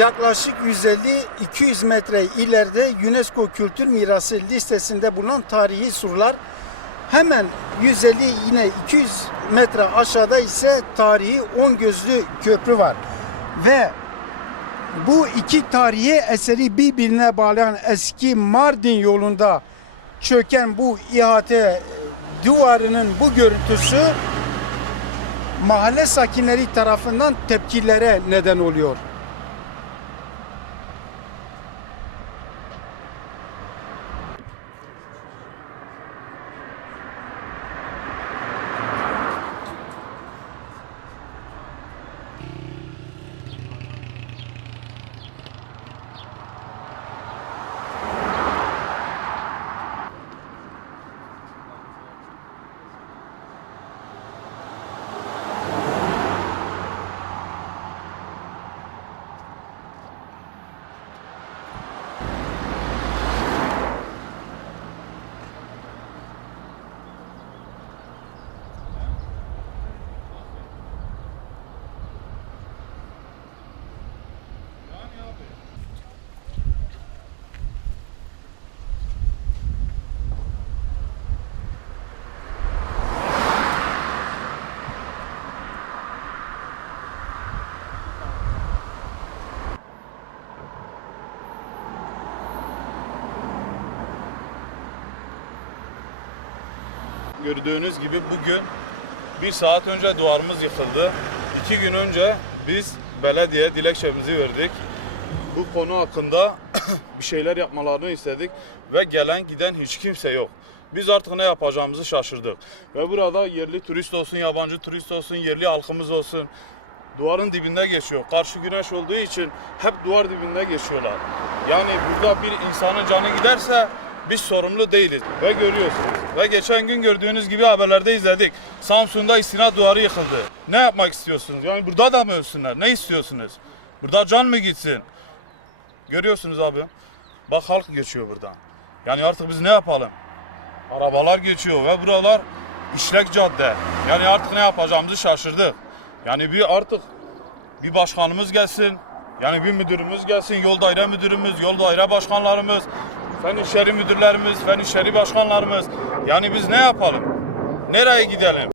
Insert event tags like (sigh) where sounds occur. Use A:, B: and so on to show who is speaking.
A: yaklaşık 150-200 metre ileride UNESCO Kültür Mirası listesinde bulunan tarihi surlar. Hemen 150 yine 200 metre aşağıda ise tarihi 10 gözlü köprü var. Ve bu iki tarihi eseri birbirine bağlayan eski Mardin yolunda çöken bu ihate duvarının bu görüntüsü mahalle sakinleri tarafından tepkilere neden oluyor.
B: Gördüğünüz gibi bugün bir saat önce duvarımız yıkıldı. İki gün önce biz belediye dilekçemizi verdik. Bu konu hakkında (coughs) bir şeyler yapmalarını istedik ve gelen giden hiç kimse yok. Biz artık ne yapacağımızı şaşırdık. Ve burada yerli turist olsun, yabancı turist olsun, yerli halkımız olsun duvarın dibinde geçiyor. Karşı güneş olduğu için hep duvar dibinde geçiyorlar. Yani burada bir insanın canı giderse biz sorumlu değiliz. Ve görüyorsunuz. Ve geçen gün gördüğünüz gibi haberlerde izledik. Samsun'da istinat duvarı yıkıldı. Ne yapmak istiyorsunuz? Yani burada da mı ölsünler? Ne istiyorsunuz? Burada can mı gitsin? Görüyorsunuz abi. Bak halk geçiyor buradan. Yani artık biz ne yapalım? Arabalar geçiyor ve buralar işlek cadde. Yani artık ne yapacağımızı şaşırdık. Yani bir artık bir başkanımız gelsin. Yani bir müdürümüz gelsin, yol daire müdürümüz, yol daire başkanlarımız, fen işleri müdürlerimiz, fen işleri başkanlarımız. Yani biz ne yapalım? Nereye gidelim?